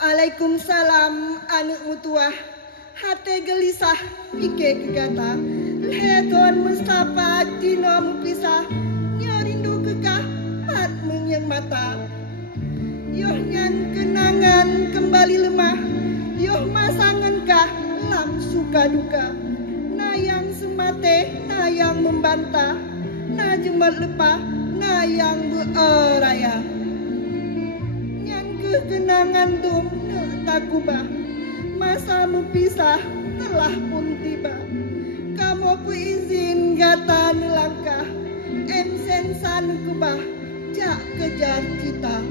Waalaikumsalam anak mutuah. Hati gelisah fikir kegata. Leton Mustafa Dino mupisah. Nyo rindu kekah pat mengyang mata. Yoh nyan kenangan kembali lemah. Yoh masangan kah lam suka duka. Na yang semate, na yang membantah. Na jemat lepah, na yang beraya. Kenangan dum takubah, masa mempisah telah pun tiba. Kamu ku izin gata nelangkah, sensan kubah jak kejar cita.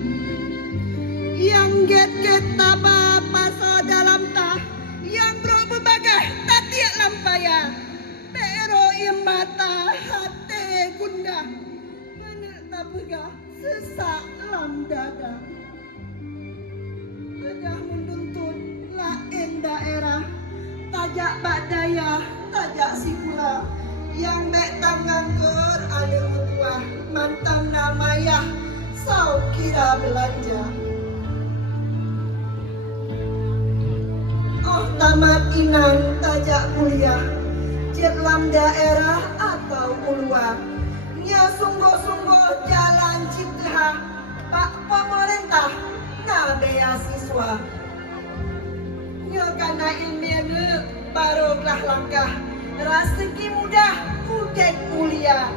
Yang get tabah pasal dalam tah, yang bro berbagai tak tiak lampaya. Pero yang mata hati gundah, menek tak pegah sesak lam dada. Dah menuntut lain daerah, tajak bak daya, tajak si pula. Yang mek tangan ker ada mutua, mantang namayah, sau kira belanja. Oh tamat inang, tajak kuliah, jetlam daerah atau ulua. Nya sungguh-sungguh jalan cipta, pak pemerintah na beasiswa. Nyo kana ilmiah baroklah langkah. Rezeki mudah, udet mulia.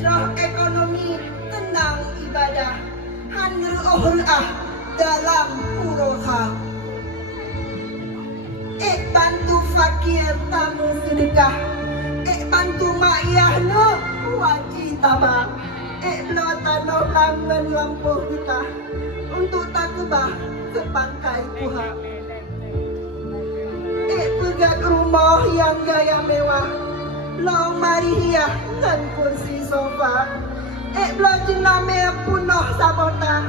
Roh ekonomi, tenang ibadah. Hanru dalam uroha. Bantu fakir tamu sedekah. Bantu makyah no wajib tabah. Belota no langan lampuh kita. Untuk takubah sepangkai Tuhan. Pegat rumah yang gaya mewah. Long mari hiah dan kursi sofa. Belah jename punoh sabota.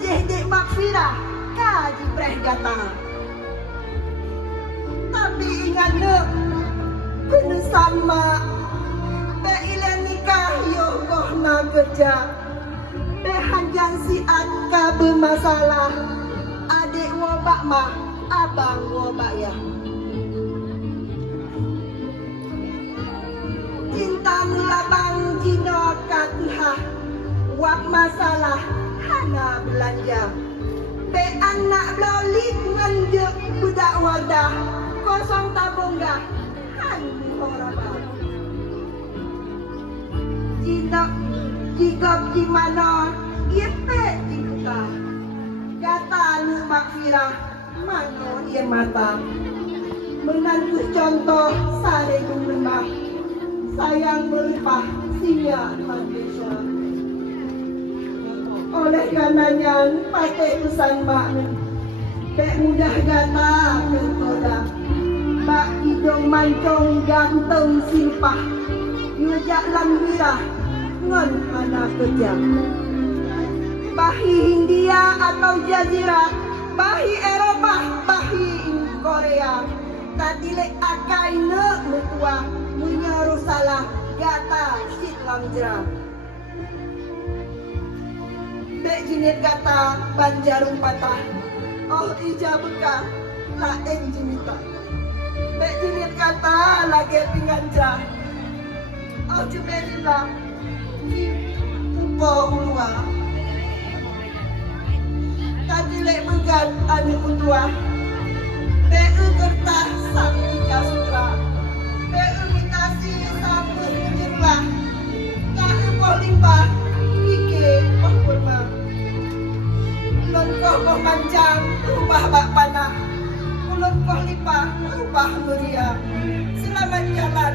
Dek makfirah kaji preh gata. Tapi ingat nek penesan mak. Ilan nikah yogoh na kerja. Behanjan si Atka bermasalah. Adik wabak mah, abang wabak ya. Cinta melabang jino katuhah. Wak masalah, hana belanja. Be anak belolit nganjuk budak wadah. Kosong tabung dah, han horabah. Jinak jika gimana ipe jika kata lu makfirah mano ia mata menantu contoh sare lemah sayang melimpah singa Malaysia. Oleh karenanya pakai pesan mak bek mudah gata kentoda mak hidung mancung ganteng simpah yujak lambirah ngon mana kejam. Bahi India atau Jazirah, bahi Eropah, bahi Korea. Tadi lek akai ne mutua menyeru salah gata sitlam jera. Bek jinit kata banjarum patah. Oh ija bekah lain jinita. Bek jinit kata lagi pinganjah. Oh jubelillah Upo ulua. Tadi lek begat anu utua. Peu kertas sang ika sutra. Peu mitasi sang berjurlah. Tak upo limpah ike pahkurma. Ulun koh memanjang rubah bak panah. Ulun koh limpah rubah meriah. Selamat jalan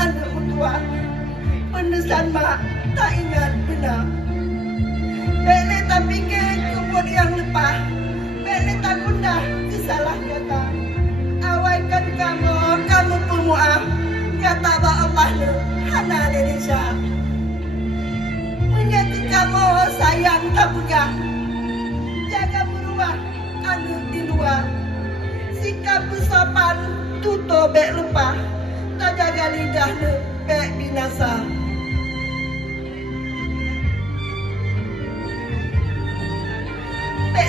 anu utua. Penesan mak tak ingat benar. Bele tak fikir kubur yang lepah. Bele tak gundah disalah kata. Awaikan kamu pemuah. Kata ba Allah le hana Indonesia. Menyatu kamu sayang tak pegah. Jaga beruah anu di luar. Sikap bersopan tutup bek lepah. Tak jaga lidah le bek binasa.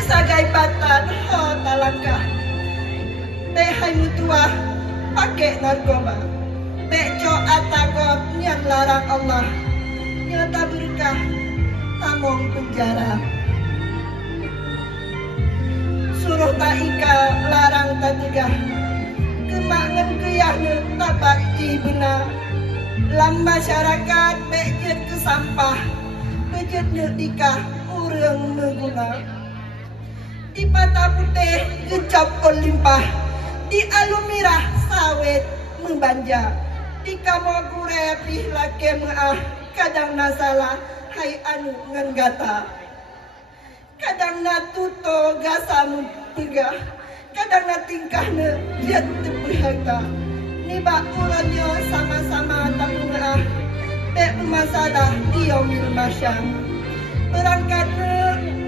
sagai batan ho talangkah. Behai mutua pakai narkoba. Beco atagop yang larang Allah. Nyata berkah tamong penjara. Suruh tak ika larang tak tegah. Kemakngan keyahnya tapak di benar. Lam masyarakat bejet ke sampah. Bejet nikah urang mengguna. Di Patah Putih gecap limpah. Di Alumirah sawit membanja. Di Kamogure pihlake maah. Kadang nasalah hai anu ngan gata. Kadang natuto gasamu pegah. Kadang natingkahnya lihat tepehata. Nibak urannya sama-sama tak mengaah. Bek masalah diomil masyang. Berangkat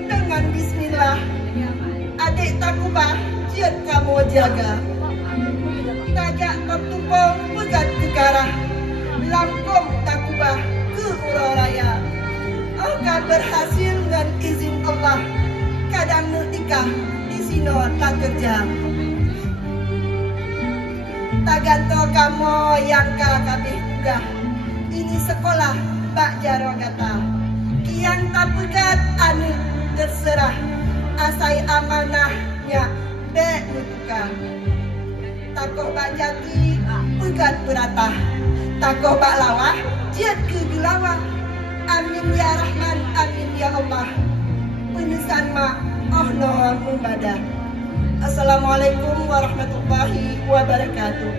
dengan bismillah. Adik takubah jiat kamu jaga. Tajak tertupong pegat kegarah. Langkong takubah ke Uraraya. Akan berhasil dengan izin Allah. Kadang nikah di sini tak kerja. Tak ganto kamu yang kakabih udah. Ini sekolah bak jaro kata. Kian tak pegat anu terserah. Asai amanahnya bek nutukan. Takoh bak jati pegat beratah. Takoh bak lawah jiat ke gelawah. Amin ya Rahman, amin ya Allah. Penusan mak, Allah mubadah. Assalamualaikum warahmatullahi wabarakatuh.